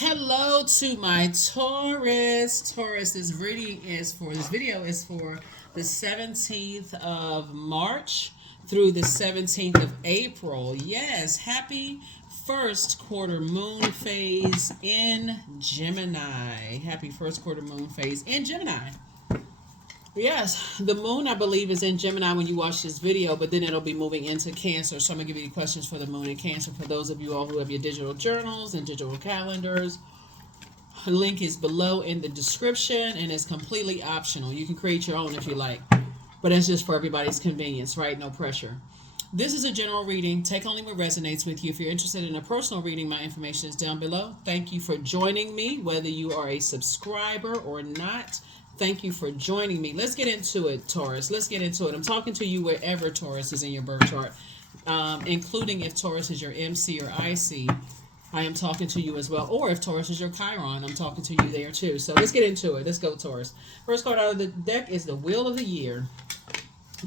Hello to my Taurus. Taurus, this video is for the 17th of March through the 17th of April. Yes, happy first quarter moon phase in Gemini. Happy first quarter moon phase in Gemini. Yes, the moon, I believe, is in Gemini when you watch this video, but then it'll be moving into Cancer. So I'm going to give you the questions for the moon in Cancer for those of you all who have your digital journals and digital calendars. The link is below in the description, and it's completely optional. You can create your own if you like, but it's just for everybody's convenience, right? No pressure. This is a general reading. Take only what resonates with you. If you're interested in a personal reading, my information is down below. Thank you for joining me, whether you are a subscriber or not. Thank you for joining me. Let's get into it, Taurus. Let's get into it. I'm talking to you wherever Taurus is in your birth chart, including if Taurus is your MC or IC. I am talking to you as well. Or if Taurus is your Chiron, I'm talking to you there too. So let's get into it. Let's go, Taurus. First card out of the deck is the Wheel of the Year.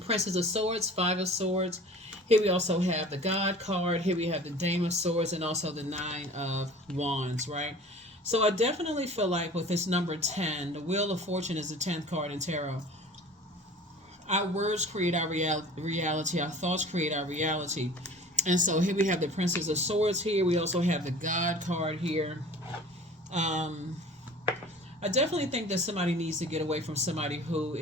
Princess of Swords, Five of Swords. Here we also have the God card. Here we have the Dame of Swords and also the Nine of Wands, right? So I definitely feel like with this number 10, the Wheel of Fortune is the 10th card in tarot. Our words create our reality. Our thoughts create our reality. And so here we have the Princess of Swords here. We also have the God card here. I definitely think that somebody needs to get away from somebody who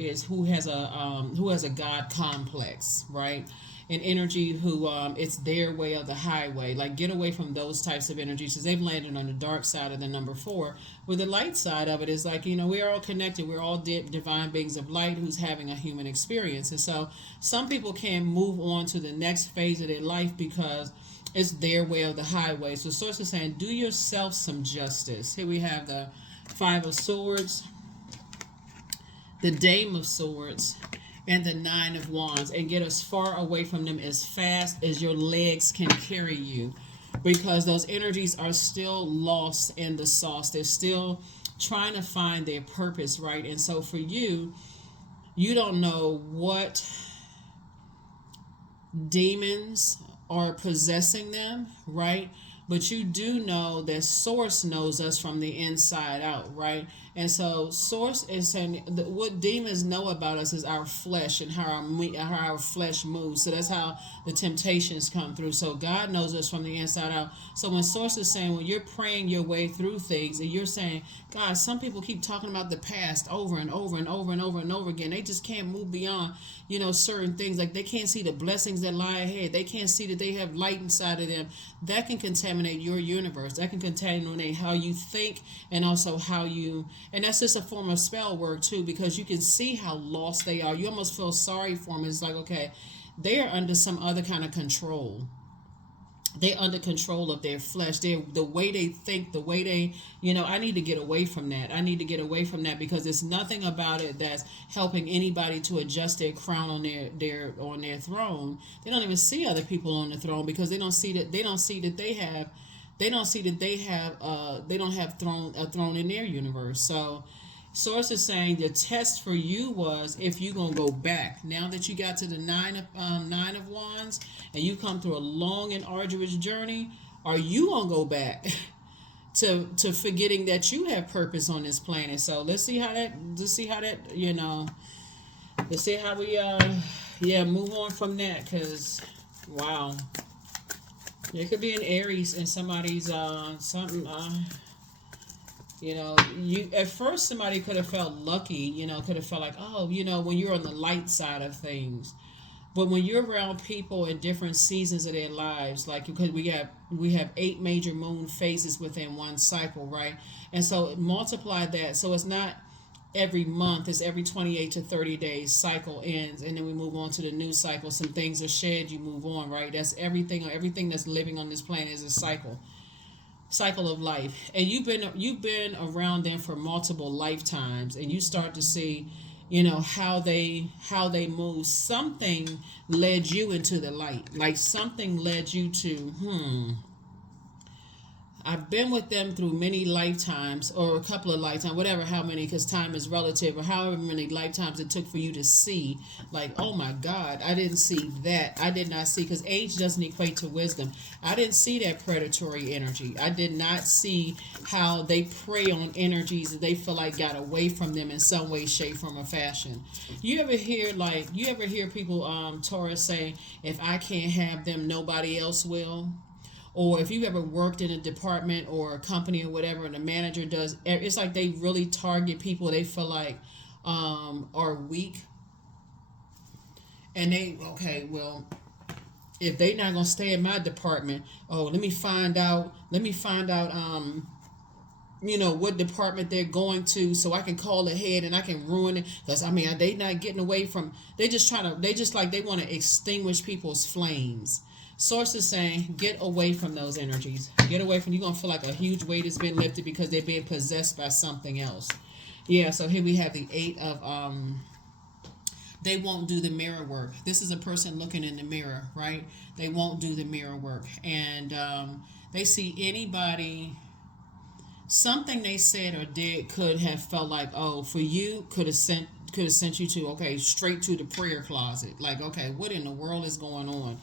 has a God complex, right? An energy who it's their way or the highway. Like, get away from those types of energies because they've landed on the dark side of the number 4. Where the light side of it is like, we're all connected. We're all divine beings of light who's having a human experience. And so some people can't move on to the next phase of their life because it's their way or the highway. So Source is saying, do yourself some justice. Here we have the Five of Swords, the Dame of Swords, and the Nine of Wands, and get as far away from them as fast as your legs can carry you, because those energies are still lost in the sauce. They're still trying to find their purpose, right? And so for you, you don't know what demons are possessing them, right? But you do know that Source knows us from the inside out, right? And so Source is saying what demons know about us is our flesh and how our flesh moves. So that's how the temptations come through. So God knows us from the inside out. So when Source is saying, when you're praying your way through things and you're saying, God, some people keep talking about the past over and over and over and over and over again. They just can't move beyond, certain things. Like, they can't see the blessings that lie ahead. They can't see that they have light inside of them. That can contaminate your universe. That can contaminate how you think and also how you... And that's just a form of spell work too, because you can see how lost they are. You almost feel sorry for them. It's like, okay, they are under some other kind of control. They're under control of their flesh. The way they think, the way they, I need to get away from that. I need to get away from that because there's nothing about it that's helping anybody to adjust their crown on their throne. They don't even see other people on the throne because they don't see that they don't have a throne in their universe. So Source is saying the test for you was if you're going to go back. Now that you got to the Nine of Wands and you come through a long and arduous journey, are you going to go back to forgetting that you have purpose on this planet? So let's see how we move on from that, because wow. There could be an Aries in somebody's at first somebody could have felt lucky, could have felt like, when you're on the light side of things. But when you're around people in different seasons of their lives, like, because we have 8 major moon phases within one cycle, right? And so multiply that. So it's not every month, it's every 28 to 30 days cycle ends, and then we move on to the new cycle. Some things are shed, you move on, right? That's everything that's living on this planet is a cycle of life. And you've been around them for multiple lifetimes, and you start to see how they move. Something led you into the light, like something led you to I've been with them through many lifetimes, or a couple of lifetimes, whatever, how many, because time is relative, or however many lifetimes it took for you to see, like, oh my God, I didn't see that. I did not see, because age doesn't equate to wisdom. I didn't see that predatory energy. I did not see how they prey on energies that they feel like got away from them in some way, shape, form, or fashion. You ever hear people, Taurus, say, if I can't have them, nobody else will? Or if you ever worked in a department or a company or whatever, and the manager does, it's like they really target people they feel like are weak. And if they not gonna stay in my department, let me find out what department they're going to, so I can call ahead and I can ruin it. Because they not getting away from, they want to extinguish people's flames. Sources saying, get away from those energies. Get away from, you're going to feel like a huge weight has been lifted because they're being possessed by something else. Yeah, so here we have the 8 of, they won't do the mirror work. This is a person looking in the mirror, right? They won't do the mirror work. And they see anybody, something they said or did could have felt like, for you, could have sent you to, straight to the prayer closet. Like, what in the world is going on?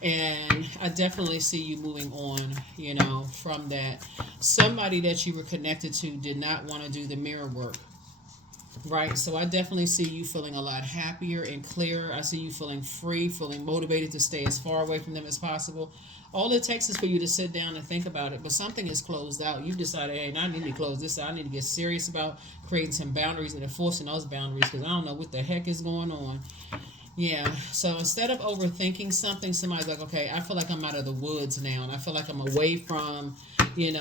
And I definitely see you moving on, from that. Somebody that you were connected to did not want to do the mirror work, right? So I definitely see you feeling a lot happier and clearer. I see you feeling free, feeling motivated to stay as far away from them as possible. All it takes is for you to sit down and think about it. But something is closed out. You've decided, hey, I need to close this out. I need to get serious about creating some boundaries and enforcing those boundaries, because I don't know what the heck is going on. Yeah, so instead of overthinking something, somebody's like, I feel like I'm out of the woods now, and I feel like I'm away from,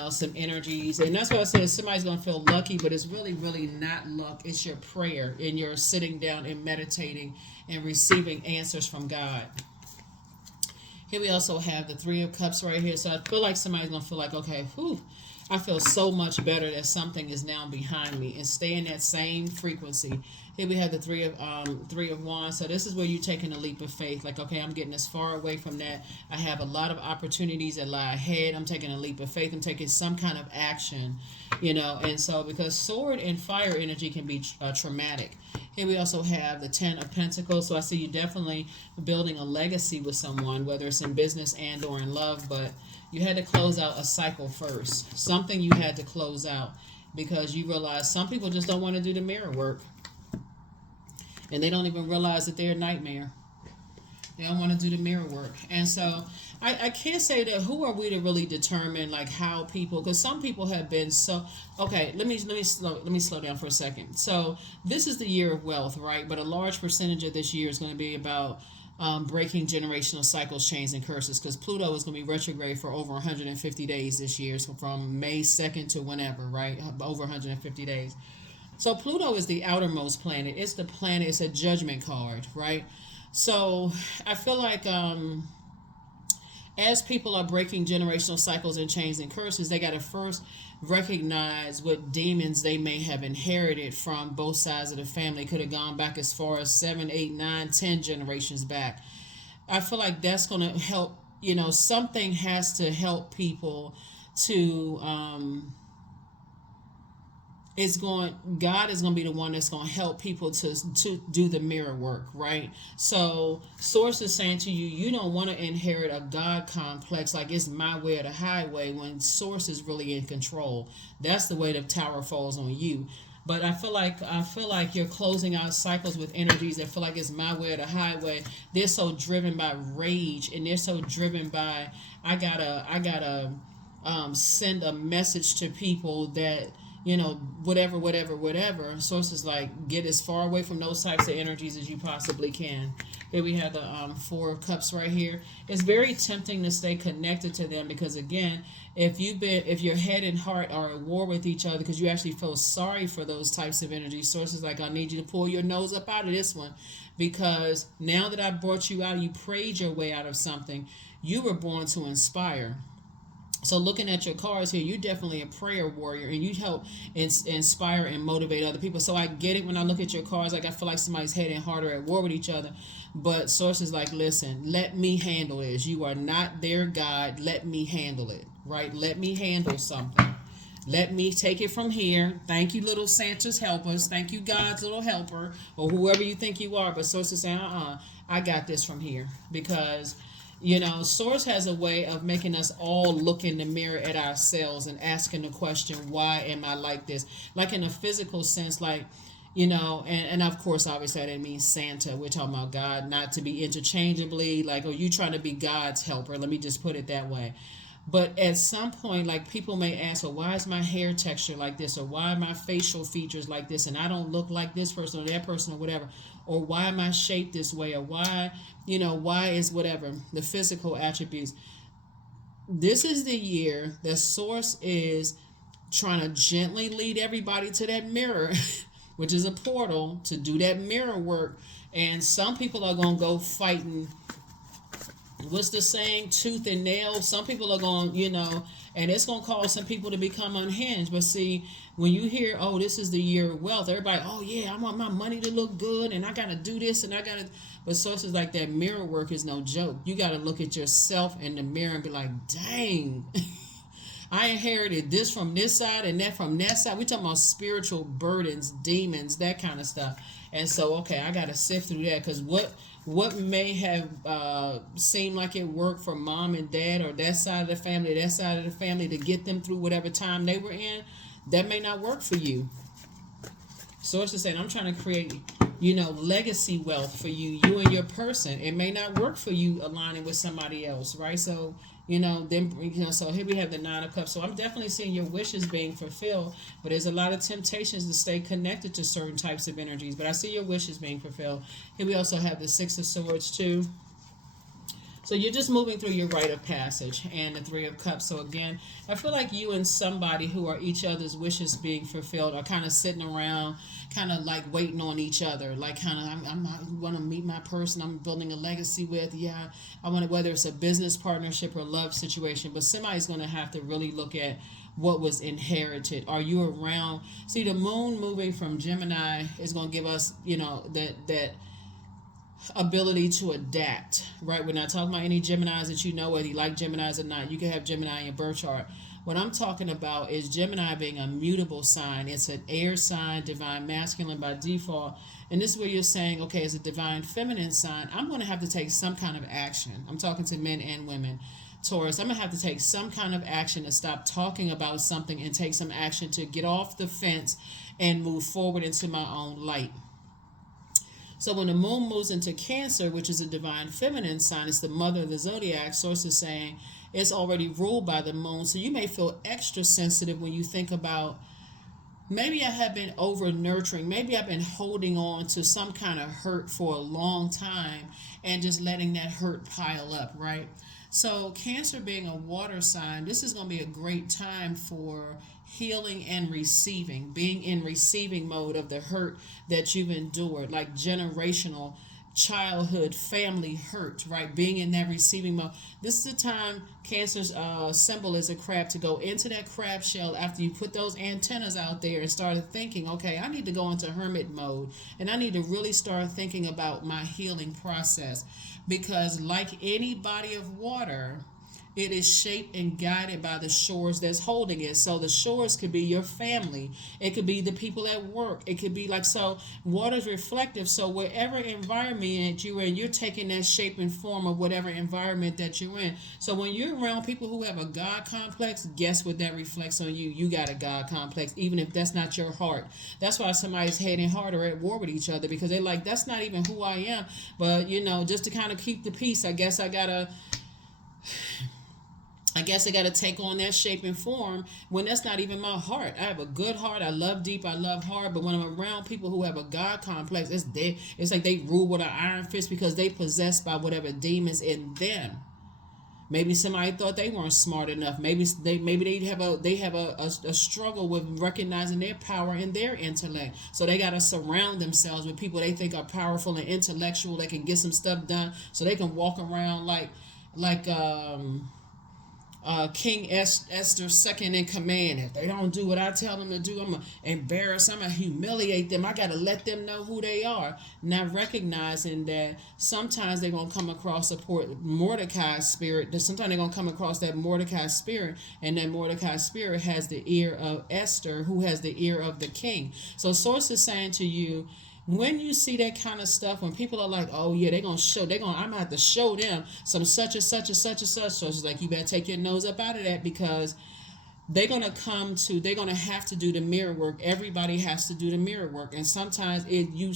some energies. And that's what I said, somebody's going to feel lucky, but it's really, really not luck. It's your prayer, and you're sitting down and meditating and receiving answers from God. Here we also have the 3 of Cups right here. So I feel like somebody's going to feel like, I feel so much better that something is now behind me, and stay in that same frequency. Here we have the 3 of Wands. So this is where you're taking a leap of faith. Like, I'm getting as far away from that. I have a lot of opportunities that lie ahead. I'm taking a leap of faith. I'm taking some kind of action, And so, because sword and fire energy can be traumatic. Here we also have the 10 of Pentacles. So I see you definitely building a legacy with someone, whether it's in business and or in love. But you had to close out a cycle first. Something you had to close out, because you realize some people just don't want to do the mirror work. And they don't even realize that they're a nightmare. They don't want to do the mirror work. And so I can't say that who are we to really determine like how people, because some people have been so, let me slow down for a second. So this is the year of wealth, right? But a large percentage of this year is going to be about breaking generational cycles, chains, and curses, because Pluto is going to be retrograde for over 150 days this year. So from May 2nd to whenever, right? Over 150 days. So Pluto is the outermost planet. It's the planet. It's a judgment card, right? So I feel like as people are breaking generational cycles and chains and curses, they got to first recognize what demons they may have inherited from both sides of the family. Could have gone back as far as 7, 8, 9, 10 generations back. I feel like that's going to help, something has to help people to God is going to be the one that's going to help people to do the mirror work, right? So Source is saying to you, you don't want to inherit a God complex like it's my way or the highway, when Source is really in control. That's the way the tower falls on you. But I feel like you're closing out cycles with energies that feel like it's my way or the highway. They're so driven by rage, and they're so driven by I gotta send a message to people that, whatever. Source is like, get as far away from those types of energies as you possibly can. Here we have the 4 of Cups right here. It's very tempting to stay connected to them, because again, if your head and heart are at war with each other, because you actually feel sorry for those types of energies, Source is like, I need you to pull your nose up out of this one, because now that I brought you out, you prayed your way out of something. You were born to inspire. So looking at your cards here, you're definitely a prayer warrior, and you help inspire and motivate other people. So I get it when I look at your cards. Like I feel like somebody's head and heart are at war with each other. But source is like, listen, let me handle this. You are not their God. Let me handle it, right? Let me handle something. Let me take it from here. Thank you, little Santa's helpers. Thank you, God's little helper, or whoever you think you are. But source is saying, I got this from here. Because source has a way of making us all look in the mirror at ourselves and asking the question, why am I like this? Like in a physical sense, like, and of course, obviously, I didn't mean Santa. We're talking about God, not to be interchangeably like, oh, you trying to be God's helper. Let me just put it that way. But at some point, like people may ask, well, why is my hair texture like this? Or why are my facial features like this? And I don't look like this person or that person or whatever. Or why am I shaped this way? Or why is whatever, the physical attributes. This is the year that source is trying to gently lead everybody to that mirror, which is a portal to do that mirror work. And some people are going to go fighting, what's the saying, tooth and nail. Some people are going, and it's going to cause some people to become unhinged. But see, when you hear, oh, this is the year of wealth, everybody, oh yeah, I want my money to look good, and I got to do this, and I got to. But sources like that mirror work is no joke. You got to look at yourself in the mirror and be like, dang, I inherited this from this side and that from that side. We're talking about spiritual burdens, demons, that kind of stuff. And so, okay, I got to sift through that, because what may have seemed like it worked for mom and dad or that side of the family to get them through whatever time they were in, that may not work for you. Source is saying, I'm trying to create, legacy wealth for you and your person. It may not work for you aligning with somebody else, right? So, so here we have the Nine of Cups. So I'm definitely seeing your wishes being fulfilled, but there's a lot of temptations to stay connected to certain types of energies. But I see your wishes being fulfilled. Here we also have the Six of Swords too. So you're just moving through your rite of passage, and the Three of Cups. So again, I feel like you and somebody who are each other's wishes being fulfilled are kind of sitting around, kind of like waiting on each other. Like kind of, I want to meet my person I'm building a legacy with. Yeah, I want to, whether it's a business partnership or love situation, but somebody's going to have to really look at what was inherited. Are you around? See, the moon moving from Gemini is going to give us, that ability to adapt, right? We're not talking about any Geminis that whether you like Geminis or not. You can have Gemini in your birth chart. What I'm talking about is Gemini being a mutable sign. It's an air sign, divine masculine by default. And this is where you're saying, okay, as a divine feminine sign, I'm going to have to take some kind of action. I'm talking to men and women. Taurus, I'm going to have to take some kind of action to stop talking about something and take some action to get off the fence and move forward into my own light. So when the moon moves into Cancer, which is a divine feminine sign, it's the mother of the zodiac, source is saying it's already ruled by the moon. So you may feel extra sensitive when you think about, maybe I have been over nurturing. Maybe I've been holding on to some kind of hurt for a long time and just letting that hurt pile up, right? So Cancer being a water sign, this is going to be a great time for healing and receiving, being in receiving mode of the hurt that you've endured, like generational childhood family hurt, right? Being in that receiving mode. This is the time Cancer's symbol is a crab, to go into that crab shell after you put those antennas out there and started thinking, okay, I need to go into hermit mode, and I need to really start thinking about my healing process, because like any body of water, it is shaped and guided by the shores that's holding it. So the shores could be your family. It could be the people at work. It could be like, so water's reflective. So wherever environment you're in, you're taking that shape and form of whatever environment that you're in. So when you're around people who have a God complex, guess what that reflects on you? You got a God complex, even if that's not your heart. That's why somebody's head and heart are at war with each other, because they're like, that's not even who I am. But, just to kind of keep the peace, I guess I got to take on that shape and form when that's not even my heart. I have a good heart. I love deep. I love hard. But when I'm around people who have a God complex, it's like they rule with an iron fist, because they possessed by whatever demons in them. Maybe somebody thought they weren't smart enough. Maybe they have a struggle with recognizing their power and their intellect. So they got to surround themselves with people they think are powerful and intellectual, that can get some stuff done, so they can walk around like King Esther second in command. If they don't do what I tell them to do, I'm gonna embarrass, I'm gonna humiliate them. I gotta let them know who they are. Not recognizing that sometimes they're gonna come across a Mordecai spirit. That sometimes they're gonna come across that Mordecai spirit, and that Mordecai spirit has the ear of Esther, who has the ear of the king. So source is saying to you, when you see that kind of stuff, when people are like, oh yeah, I'm gonna have to show them some such and such and such and such. So it's like, you better take your nose up out of that, because they're gonna have to do the mirror work. Everybody has to do the mirror work, and sometimes you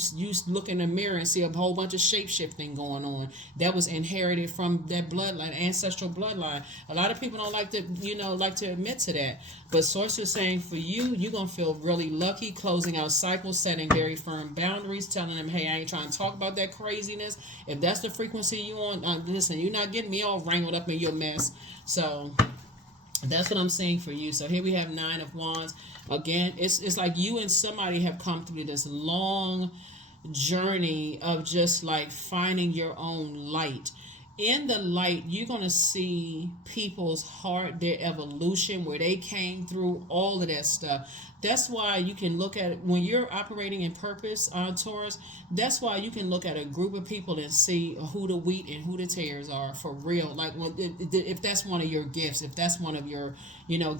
look in the mirror and see a whole bunch of shape shifting going on that was inherited from that bloodline, ancestral bloodline. A lot of people don't like to admit to that, but source is saying for you, you're gonna feel really lucky, closing out cycles, setting very firm boundaries, telling them, hey, I ain't trying to talk about that craziness. If that's the frequency you on, listen, you're not getting me all wrangled up in your mess. So that's what I'm saying for you. So here we have 9 of Wands. Again, it's like you and somebody have come through this long journey of just like finding your own light. In the light, you're going to see people's heart, their evolution, where they came through, all of that stuff. That's why you can look at it when you're operating in purpose on Taurus. That's why you can look at a group of people and see who the wheat and who the tares are for real. Like if that's one of your gifts, if that's one of your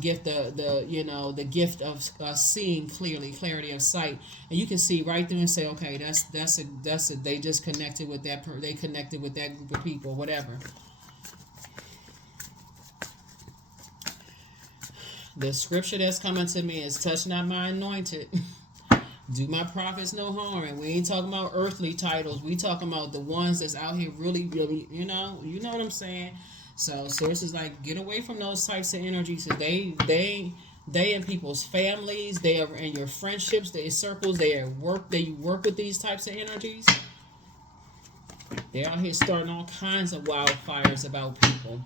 gift, the gift of seeing clearly, clarity of sight, and you can see right through and say, okay, that's it. They just connected with that. They connected with that group of people, whatever. The scripture that's coming to me is, touch not my anointed, do my prophets no harm. And we ain't talking about earthly titles. We talking about the ones that's out here really, really, you know what I'm saying? So sources like, get away from those types of energies. So they in people's families, they are in your friendships, their circles, they are work, they work with these types of energies. They're out here starting all kinds of wildfires about people.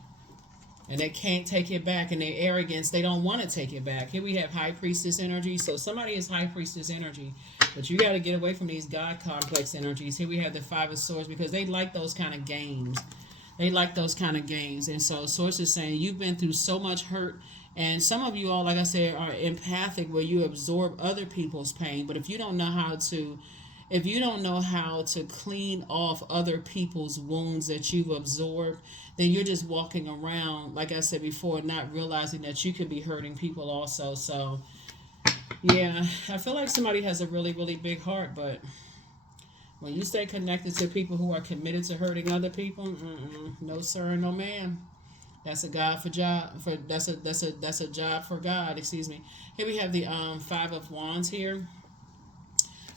And they can't take it back. And their arrogance, they don't want to take it back. Here we have high priestess energy. So somebody is high priestess energy. But you got to get away from these God complex energies. Here we have the 5 of swords, because they like those kind of games. They like those kind of games. And so source is saying you've been through so much hurt. And some of you all, like I said, are empathic, where you absorb other people's pain. But if you don't know how to clean off other people's wounds that you've absorbed, then you're just walking around, like I said before, not realizing that you could be hurting people also. So, yeah, I feel like somebody has a really, really big heart, but when you stay connected to people who are committed to hurting other people, no sir, no ma'am. That's a job for God. Excuse me. Here we have the 5 of Wands here.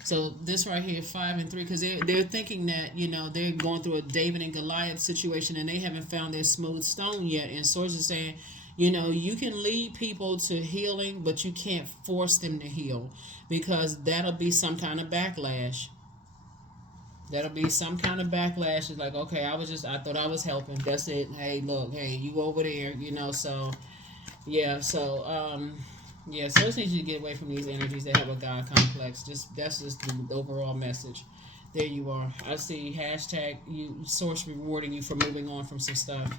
So this right here, 5 and 3, because they're thinking that, they're going through a David and Goliath situation, and they haven't found their smooth stone yet. And sources is saying, you can lead people to healing, but you can't force them to heal, because that'll be some kind of backlash. It's like, okay, I thought I was helping. That's it. Hey, look, hey, you over there, so yeah, so yeah, so it needs you to get away from these energies that have a God complex. That's just the overall message. There you are. I see hashtag source rewarding you for moving on from some stuff.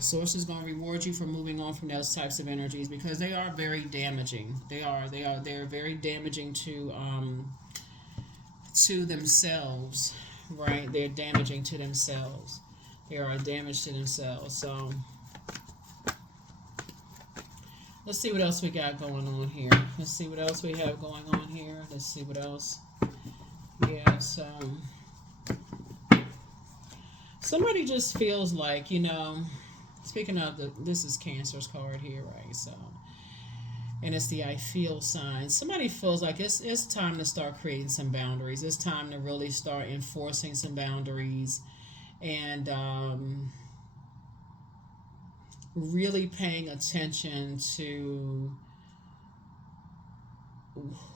Source is going to reward you for moving on from those types of energies, because they are very damaging. They're very damaging to themselves, right? They're damaging to themselves. They are a damage to themselves. So let's see what else we got going on here. Let's see what else we have going on here. Let's see what else. Yeah, so somebody just feels like, speaking of this is Cancer's card here, right? So, and it's the I feel sign. Somebody feels like it's time to start creating some boundaries. It's time to really start enforcing some boundaries, and really paying attention to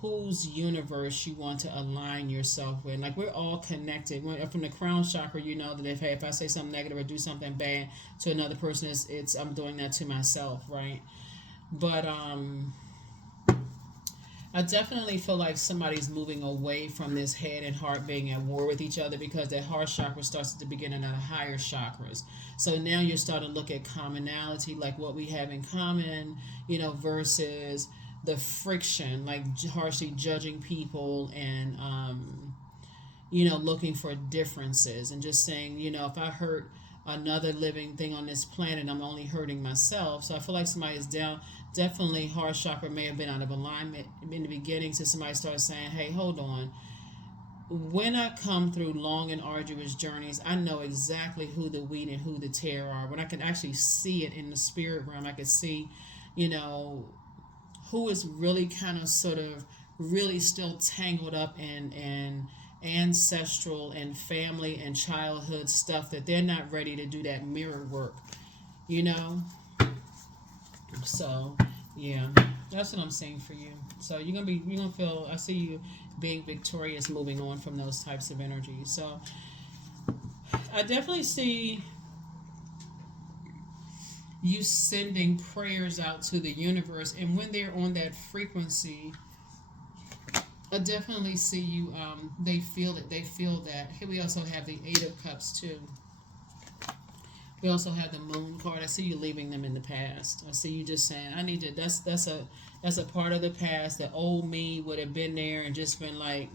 whose universe you want to align yourself with. Like, we're all connected. From the crown chakra, you know that if I say something negative or do something bad to another person, it's I'm doing that to myself, right? But I definitely feel like somebody's moving away from this head and heart being at war with each other, because that heart chakra starts at the beginning of the higher chakras. So now you're starting to look at commonality, like what we have in common, versus the friction, like harshly judging people, and looking for differences, and just saying, if I hurt another living thing on this planet, I'm only hurting myself. So I feel like somebody is down. Definitely, heart chakra may have been out of alignment in the beginning. So somebody starts saying, hey, hold on. When I come through long and arduous journeys, I know exactly who the wheat and who the tare are. When I can actually see it in the spirit realm, I can see, who is really kind of sort of really still tangled up in ancestral and family and childhood stuff, that they're not ready to do that mirror work, you know? So, yeah, that's what I'm saying for you. So you're gonna feel, I see you being victorious, moving on from those types of energies. So I definitely see you sending prayers out to the universe, and when they're on that frequency, I definitely see you. They feel it. They feel that. Here we also have the Eight of Cups too. We also have the Moon card. I see you leaving them in the past. I see you just saying, "I need to." That's a part of the past that old me would have been there and just been like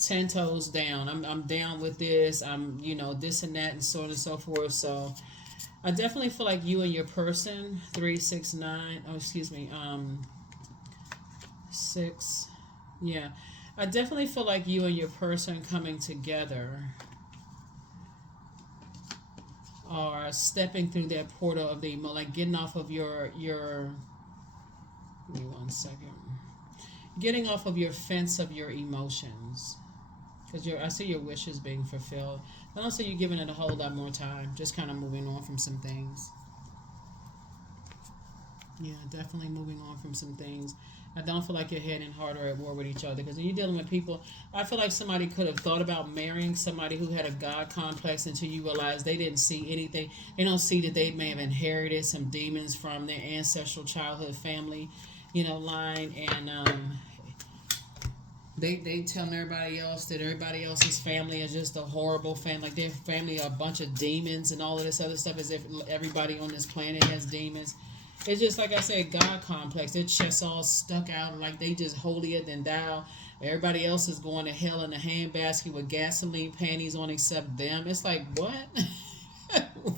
10 toes down. I'm down with this. I'm this and that and so on and so forth. So I definitely feel like you and your person 369. Oh, excuse me. 6. Yeah, I definitely feel like you and your person coming together are stepping through that portal of the like getting off of your. Give me 1 second. Getting off of your fence of your emotions, because I see your wishes being fulfilled. I don't see you giving it a whole lot more time. Just kind of moving on from some things. Yeah, definitely moving on from some things. I don't feel like your head and heart are at war with each other, because when you're dealing with people, I feel like somebody could have thought about marrying somebody who had a God complex until you realize they didn't see anything. They don't see that they may have inherited some demons from their ancestral childhood family, line, and they telling everybody else that everybody else's family is just a horrible family, like their family are a bunch of demons and all of this other stuff, as if everybody on this planet has demons. It's just like I said, God complex. Their chests all stuck out like they just holier than thou. Everybody else is going to hell in a handbasket with gasoline panties on except them. It's like, what?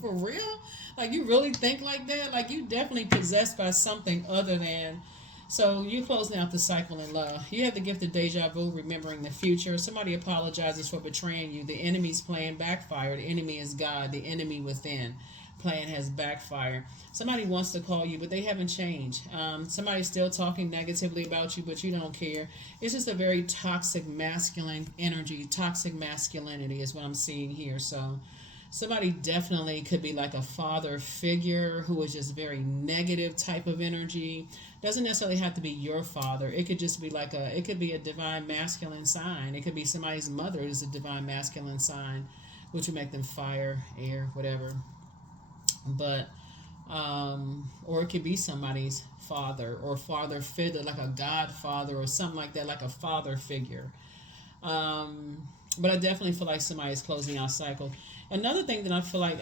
For real? Like, you really think like that? Like, you definitely possessed by something other than. So you closing out the cycle in love. You have the gift of deja vu, remembering the future. Somebody apologizes for betraying you. The enemy's plan backfired. The enemy is God. The enemy within plan has backfired. Somebody wants to call you, but they haven't changed. Somebody's still talking negatively about you, but you don't care. It's just a very toxic masculine energy. Toxic masculinity is what I'm seeing here. So somebody definitely could be like a father figure who is just very negative type of energy. Doesn't necessarily have to be your father. It could just be it could be a divine masculine sign. It could be somebody's mother is a divine masculine sign, which would make them fire, air, whatever. But or it could be somebody's father or father figure, like a godfather or something like that, like a father figure. But I definitely feel like somebody's closing out cycle. Another thing that I feel like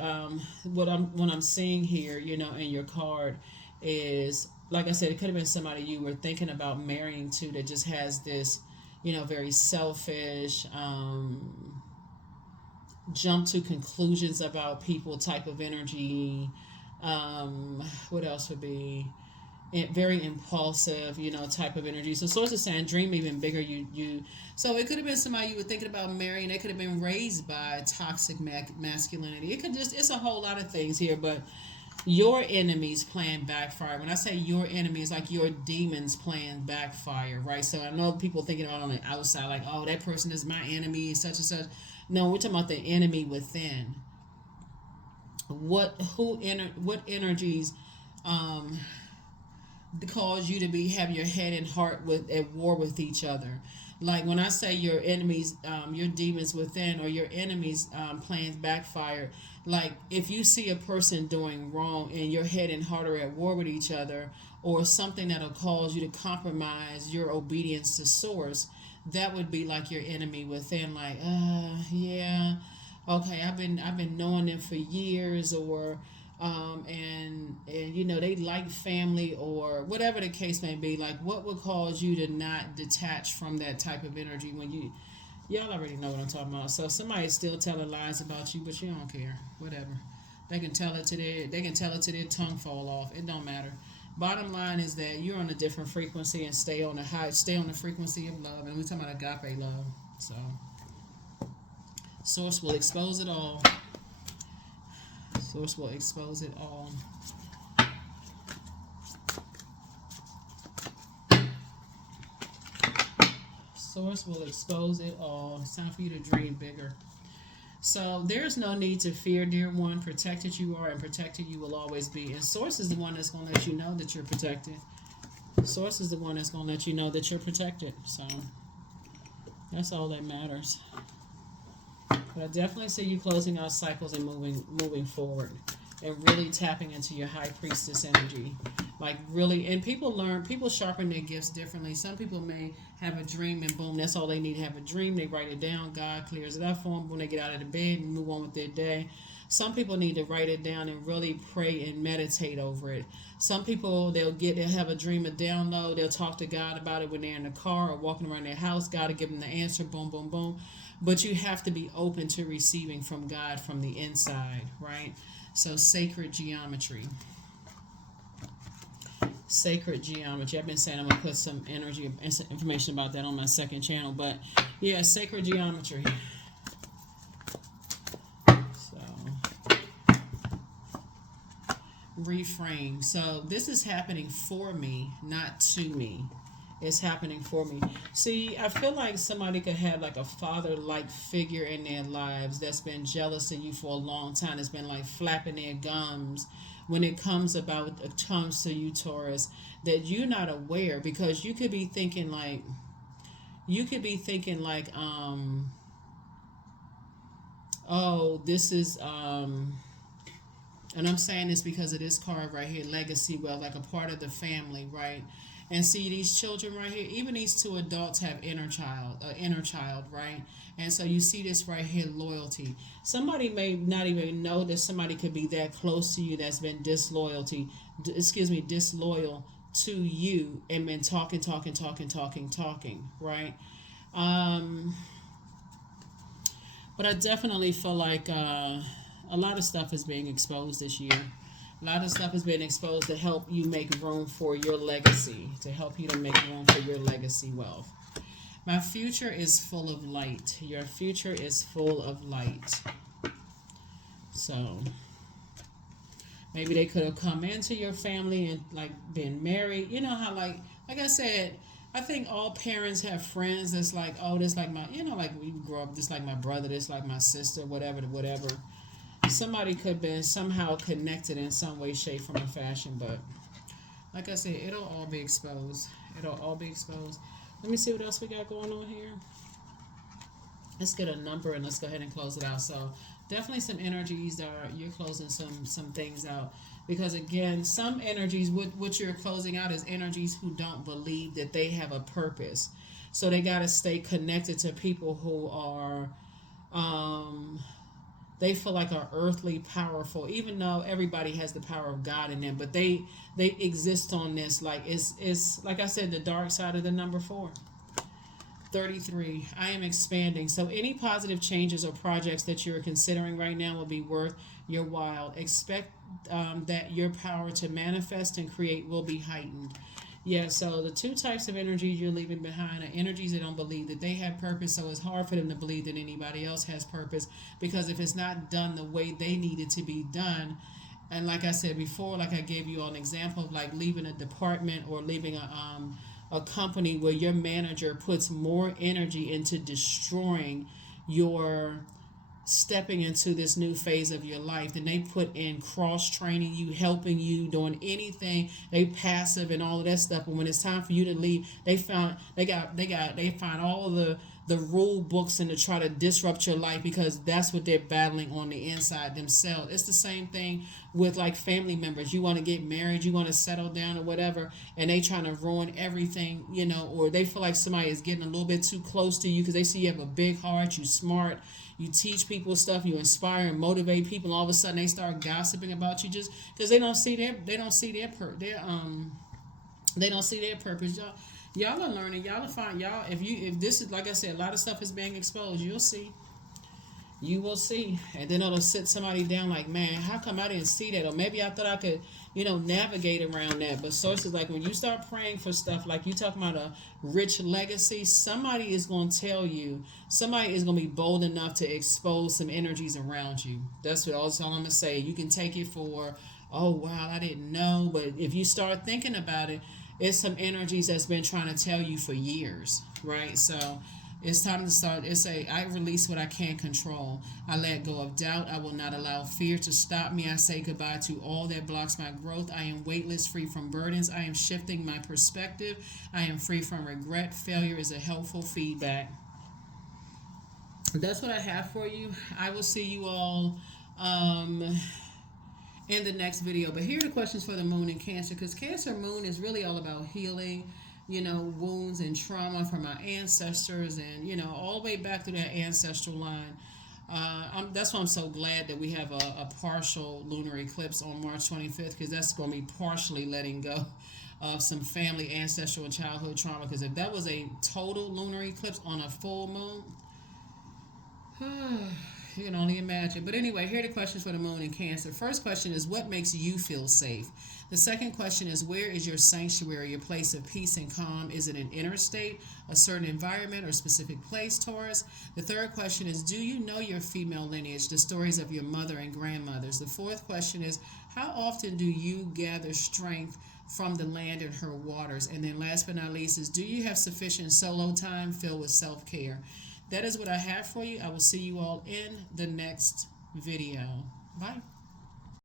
what I'm seeing here, in your card is, like I said, it could have been somebody you were thinking about marrying to that just has this, very selfish, jump to conclusions about people type of energy. What else would be very impulsive, type of energy. So source is saying dream even bigger. You. So it could have been somebody you were thinking about marrying. They could have been raised by toxic masculinity. It's a whole lot of things here, but your enemy's plan backfire. When I say your enemy, it's like your demons plan backfire, right? So I know people thinking about it on the outside, like, oh, that person is my enemy, such and such. No, we're talking about the enemy within. What energies cause you to have your head and heart at war with each other? Like when I say your enemies, your demons within, or your enemies' plans backfire. Like if you see a person doing wrong and your head and heart are at war with each other, or something that'll cause you to compromise your obedience to source, that would be like your enemy within. Like, yeah, okay, I've been knowing them for years, or and you know, they like family or whatever the case may be. Like, what would cause you to not detach from that type of energy when y'all already know what I'm talking about. So somebody's still telling lies about you, but you don't care. Whatever. They can tell it to their tongue fall off. It don't matter. Bottom line is that you're on a different frequency, and stay on the frequency of love. And we're talking about agape love. So Source will expose it all. Source will expose it all. Source will expose it all. It's time for you to dream bigger. So there's no need to fear, dear one. Protected you are, and protected you will always be. And Source is the one that's going to let you know that you're protected. Source is the one that's going to let you know that you're protected. So that's all that matters. But I definitely see you closing out cycles and moving forward, and really tapping into your high priestess energy. Like, really, and people sharpen their gifts differently. Some people may have a dream and boom, that's all they need to have a dream. They write it down. God clears it up for them when they get out of the bed and move on with their day. Some people need to write it down and really pray and meditate over it. Some people, they'll have a dream, a download. They'll talk to God about it when they're in the car or walking around their house. God will give them the answer, boom, boom, boom. But you have to be open to receiving from God from the inside, right? So sacred geometry. Sacred geometry. I've been saying I'm going to put some energy and some information about that on my second channel. But yeah, sacred geometry. So reframe. So this is happening for me, not to me. It's happening for me. See, I feel like somebody could have like a father-like figure in their lives that's been jealous of you for a long time. It's been like flapping their gums when it comes to you, Taurus, that you're not aware, because you could be thinking like, oh, this is, and I'm saying this because of this card right here, legacy wealth, like a part of the family, right? And see, these children right here, even these two adults have inner child, right? And so you see this right here, loyalty. Somebody may not even know that somebody could be that close to you that's been disloyal to you and been talking, right? But I definitely feel like a lot of stuff is being exposed this year. A lot of stuff has been exposed to help you make room for your legacy, to help you to make room for your legacy wealth. My future is full of light. Your future is full of light. So maybe they could have come into your family and like been married. You know how like I said, I think all parents have friends that's like, oh, this like my, like we grow up, this like my brother, this like my sister, whatever. Somebody could have been somehow connected in some way, shape, form, or fashion. But like I said, it'll all be exposed. Let me see what else we got going on here. Let's get a number and let's go ahead and close it out. So definitely some energies you're closing some things out. Because again, some energies, what you're closing out is energies who don't believe that they have a purpose. So they got to stay connected to people who are... they feel like are earthly powerful, even though everybody has the power of God in them, but they exist on this, like it's like I said, the dark side of the number 4. 33. I am expanding. So any positive changes or projects that you're considering right now will be worth your while. Expect that your power to manifest and create will be heightened. Yeah, so the two types of energies you're leaving behind are energies that don't believe that they have purpose, so it's hard for them to believe that anybody else has purpose, because if it's not done the way they need it to be done, and like I said before, like I gave you an example of like leaving a department or leaving a company where your manager puts more energy into destroying your stepping into this new phase of your life, and they put in cross training you, helping you, doing anything, they passive and all of that stuff, but when it's time for you to leave, they find all of the rule books and to try to disrupt your life, because that's what they're battling on the inside themselves. It's the same thing with like family members. You want to get married, you want to settle down or whatever, and they trying to ruin everything, you know, or they feel like somebody is getting a little bit too close to you because they see you have a big heart, you smart, you teach people stuff, you inspire and motivate people. All of a sudden they start gossiping about you just because they don't see their they don't see their they don't see their purpose. Y'all are learning. Y'all are fine. Y'all, if this is, like I said, a lot of stuff is being exposed. You'll see. You will see. And then it'll sit somebody down like, man, how come I didn't see that? Or maybe I thought I could, navigate around that. But sources, like when you start praying for stuff, like you talking about a rich legacy, somebody is going to tell you, somebody is going to be bold enough to expose some energies around you. That's all I'm going to say. You can take it for, oh, wow, I didn't know. But if you start thinking about it, it's some energies that's been trying to tell you for years, right? So it's time to start. I release what I can't control. I let go of doubt. I will not allow fear to stop me. I say goodbye to all that blocks my growth. I am weightless, free from burdens. I am shifting my perspective. I am free from regret. Failure is a helpful feedback. That's what I have for you. I will see you all in the next video. But here are the questions for the moon in Cancer, because Cancer moon is really all about healing, wounds and trauma from our ancestors, and all the way back through that ancestral line. That's why I'm so glad that we have a partial lunar eclipse on March 25th, because that's going to be partially letting go of some family, ancestral, and childhood trauma. Because if that was a total lunar eclipse on a full moon, you can only imagine. But anyway, here are the questions for the moon in Cancer. First question is, what makes you feel safe? The second question is, where is your sanctuary, your place of peace and calm? Is it an inner state, a certain environment, or a specific place, Taurus? The third question is, do you know your female lineage, the stories of your mother and grandmothers? The fourth question is, how often do you gather strength from the land and her waters? And then last but not least is, do you have sufficient solo time filled with self-care? That is what I have for you. I will see you all in the next video. Bye.